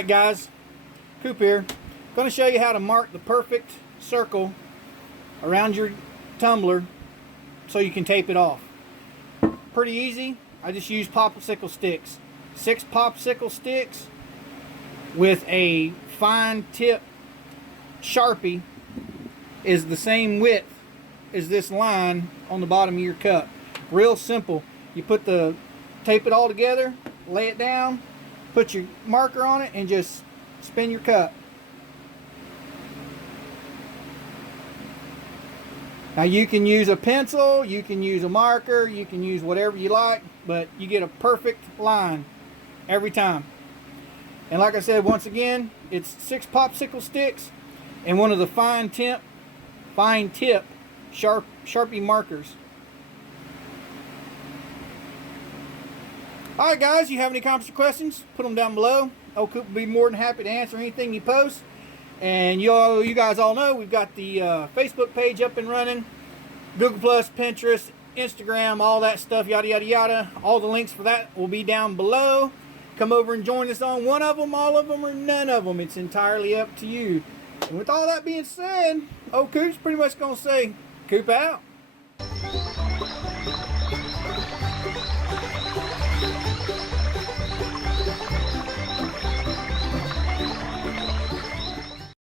Alright guys, Coop here. Going to show you how to mark the perfect circle around your tumbler so you can tape it off. Pretty easy. I just use popsicle sticks. 6 popsicle sticks with a fine tip Sharpie is the same width as this line on the bottom of your cup. Real simple. You tape it all together, lay it down, put your marker on it, and just spin your cup. Now you can use a pencil, you can use a marker, you can use whatever you like, but you get a perfect line every time. And like I said, once again, it's 6 popsicle sticks and one of the fine tip Sharpie markers. Alright guys, you have any comments or questions, put them down below. Coop will be more than happy to answer anything you post. And you guys all know we've got the Facebook page up and running, Google Plus, Pinterest, Instagram, all that stuff, yada yada yada. All the links for that will be down below. Come over and join us on one of them, all of them, or none of them. It's entirely up to you. And with all that being said, Coop's pretty much going to say, Coop out.